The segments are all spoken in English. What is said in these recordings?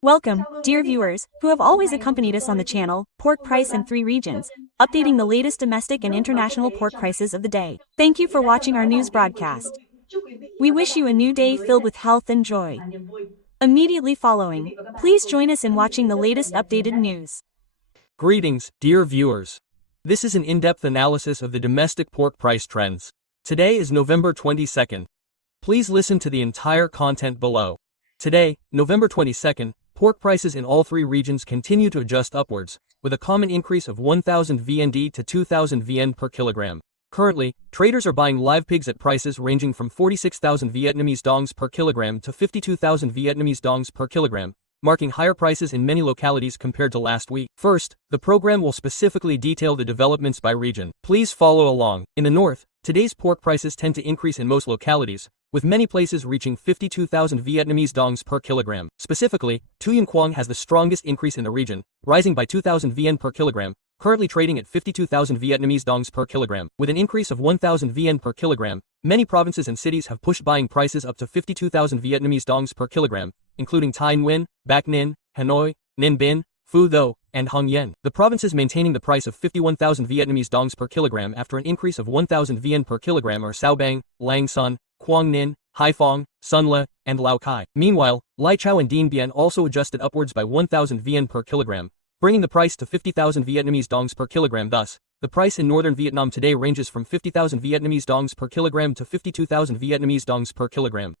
Welcome, dear viewers, who have always accompanied us on the channel, Pork Price in 3 regions, updating the latest domestic and international pork prices of the day. Thank you for watching our news broadcast. We wish you a new day filled with health and joy. Immediately following, please join us in watching the latest updated news. Greetings, dear viewers. This is an in-depth analysis of the domestic pork price trends. Today is November 22nd. Please listen to the entire content below. Today, November 22nd, pork prices in all 3 regions continue to adjust upwards, with a common increase of 1,000 VND to 2,000 VN per kilogram. Currently, traders are buying live pigs at prices ranging from 46,000 Vietnamese dongs per kilogram to 52,000 Vietnamese dongs per kilogram, marking higher prices in many localities compared to last week. First, the program will specifically detail the developments by region. Please follow along. In the north, today's pork prices tend to increase in most localities, with many places reaching 52,000 Vietnamese dongs per kilogram. Specifically, Tuy Quang has the strongest increase in the region, rising by 2,000 VN per kilogram, currently trading at 52,000 Vietnamese dongs per kilogram. With an increase of 1,000 VN per kilogram, many provinces and cities have pushed buying prices up to 52,000 Vietnamese dongs per kilogram, including Thái Nguyên, Bac Ninh, Hanoi, Ninh Bình, Phu Tho, and Hưng Yên. The provinces maintaining the price of 51,000 Vietnamese dongs per kilogram after an increase of 1,000 VN per kilogram are Sao Bang, Lang Son, Quang Ninh, Haiphong, Son La, and Lao Cai. Meanwhile, Lai Chau and Dien Bien also adjusted upwards by 1,000 VN per kilogram, bringing the price to 50,000 Vietnamese dongs per kilogram. Thus, the price in northern Vietnam today ranges from 50,000 Vietnamese dongs per kilogram to 52,000 Vietnamese dongs per kilogram.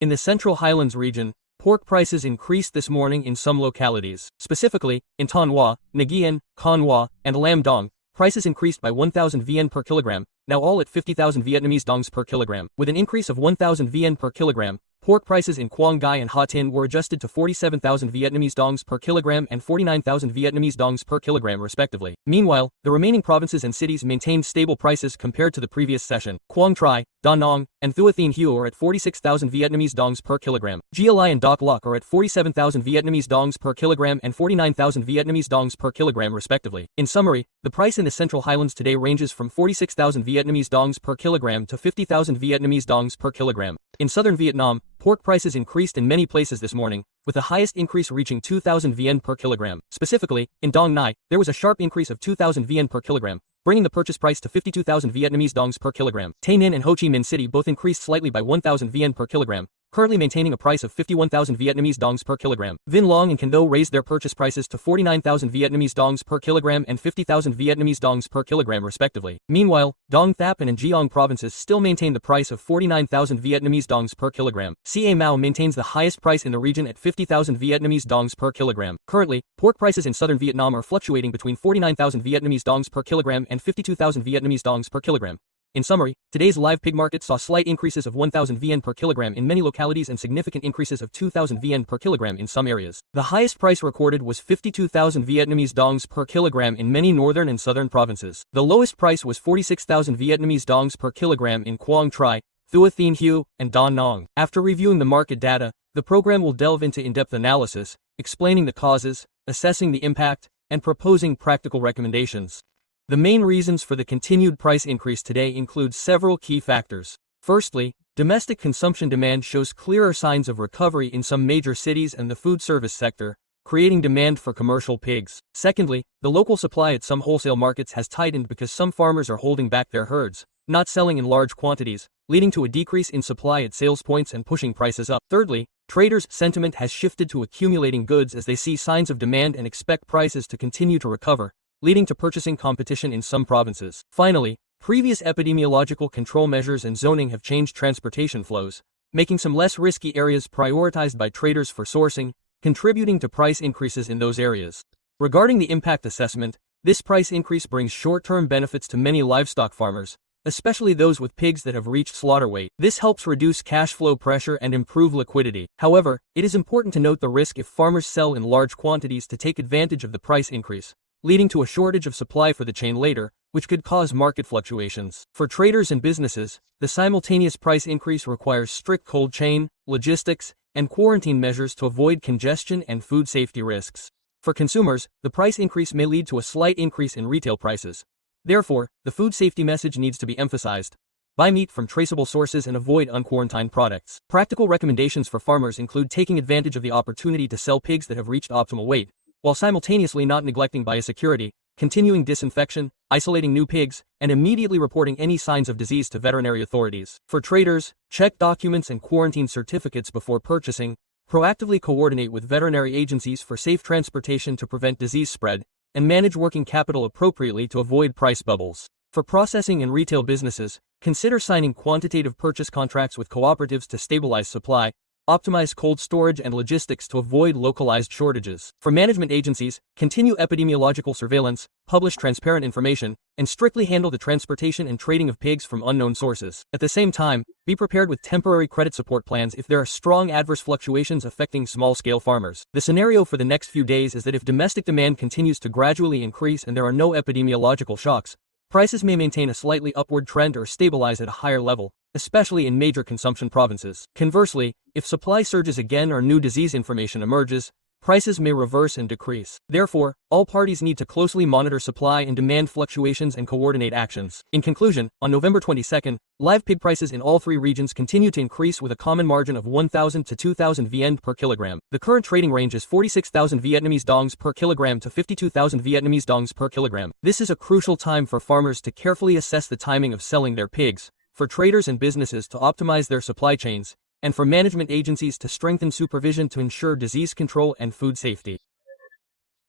In the Central Highlands region, pork prices increased this morning in some localities. Specifically, in Thanh Hoa, Nguyen, Con Hoa, and Lam Dong, prices increased by 1,000 VN per kilogram, now all at 50,000 Vietnamese dongs per kilogram. With an increase of 1,000 VN per kilogram, pork prices in Quang Ngai and Ha Tin were adjusted to 47,000 Vietnamese dongs per kilogram and 49,000 Vietnamese dongs per kilogram respectively. Meanwhile, the remaining provinces and cities maintained stable prices compared to the previous session. Quang Tri, Da Nang, and Thua Thien Hue are at 46,000 Vietnamese dongs per kilogram. Gia Lai and Doc Loc are at 47,000 Vietnamese dongs per kilogram and 49,000 Vietnamese dongs per kilogram respectively. In summary, the price in the Central Highlands today ranges from 46,000 Vietnamese dongs per kilogram to 50,000 Vietnamese dongs per kilogram. In southern Vietnam, pork prices increased in many places this morning, with the highest increase reaching 2,000 VN per kilogram. Specifically, in Dong Nai, there was a sharp increase of 2,000 VN per kilogram, bringing the purchase price to 52,000 Vietnamese dongs per kilogram. Tay Ninh and Ho Chi Minh City both increased slightly by 1,000 VN per kilogram, currently maintaining a price of 51,000 Vietnamese dongs per kilogram. Vinh Long and Can Tho raised their purchase prices to 49,000 Vietnamese dongs per kilogram and 50,000 Vietnamese dongs per kilogram respectively. Meanwhile, Dong Thap and Giang provinces still maintain the price of 49,000 Vietnamese dongs per kilogram. Ca Mau maintains the highest price in the region at 50,000 Vietnamese dongs per kilogram. Currently, pork prices in southern Vietnam are fluctuating between 49,000 Vietnamese dongs per kilogram and 52,000 Vietnamese dongs per kilogram. In summary, today's live pig market saw slight increases of 1,000 VN per kilogram in many localities and significant increases of 2,000 VN per kilogram in some areas. The highest price recorded was 52,000 Vietnamese dongs per kilogram in many northern and southern provinces. The lowest price was 46,000 Vietnamese dongs per kilogram in Quang Tri, Thua Thien Hue, and Da Nang. After reviewing the market data, the program will delve into in-depth analysis, explaining the causes, assessing the impact, and proposing practical recommendations. The main reasons for the continued price increase today include several key factors. Firstly, domestic consumption demand shows clearer signs of recovery in some major cities and the food service sector, creating demand for commercial pigs. Secondly, the local supply at some wholesale markets has tightened because some farmers are holding back their herds, not selling in large quantities, leading to a decrease in supply at sales points and pushing prices up. Thirdly, traders' sentiment has shifted to accumulating goods as they see signs of demand and expect prices to continue to recover, leading to purchasing competition in some provinces. Finally, previous epidemiological control measures and zoning have changed transportation flows, making some less risky areas prioritized by traders for sourcing, contributing to price increases in those areas. Regarding the impact assessment, this price increase brings short-term benefits to many livestock farmers, especially those with pigs that have reached slaughter weight. This helps reduce cash flow pressure and improve liquidity. However, it is important to note the risk if farmers sell in large quantities to take advantage of the price increase, leading to a shortage of supply for the chain later, which could cause market fluctuations. For traders and businesses, the simultaneous price increase requires strict cold chain, logistics, and quarantine measures to avoid congestion and food safety risks. For consumers, the price increase may lead to a slight increase in retail prices. Therefore, the food safety message needs to be emphasized. Buy meat from traceable sources and avoid unquarantined products. Practical recommendations for farmers include taking advantage of the opportunity to sell pigs that have reached optimal weight, while simultaneously not neglecting biosecurity, continuing disinfection, isolating new pigs, and immediately reporting any signs of disease to veterinary authorities. For traders, check documents and quarantine certificates before purchasing, proactively coordinate with veterinary agencies for safe transportation to prevent disease spread, and manage working capital appropriately to avoid price bubbles. For processing and retail businesses, consider signing quantitative purchase contracts with cooperatives to stabilize supply, optimize cold storage and logistics to avoid localized shortages. For management agencies, continue epidemiological surveillance, publish transparent information, and strictly handle the transportation and trading of pigs from unknown sources. At the same time, be prepared with temporary credit support plans if there are strong adverse fluctuations affecting small-scale farmers. The scenario for the next few days is that if domestic demand continues to gradually increase and there are no epidemiological shocks, prices may maintain a slightly upward trend or stabilize at a higher level, especially in major consumption provinces. Conversely, if supply surges again or new disease information emerges, prices may reverse and decrease. Therefore, all parties need to closely monitor supply and demand fluctuations and coordinate actions. In conclusion, on November 22nd, live pig prices in all three regions continue to increase with a common margin of 1,000 to 2,000 VN per kilogram. The current trading range is 46,000 Vietnamese dongs per kilogram to 52,000 Vietnamese dongs per kilogram. This is a crucial time for farmers to carefully assess the timing of selling their pigs, for traders and businesses to optimize their supply chains, and for management agencies to strengthen supervision to ensure disease control and food safety.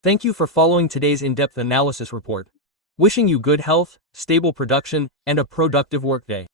Thank you for following today's in-depth analysis report. Wishing you good health, stable production, and a productive workday.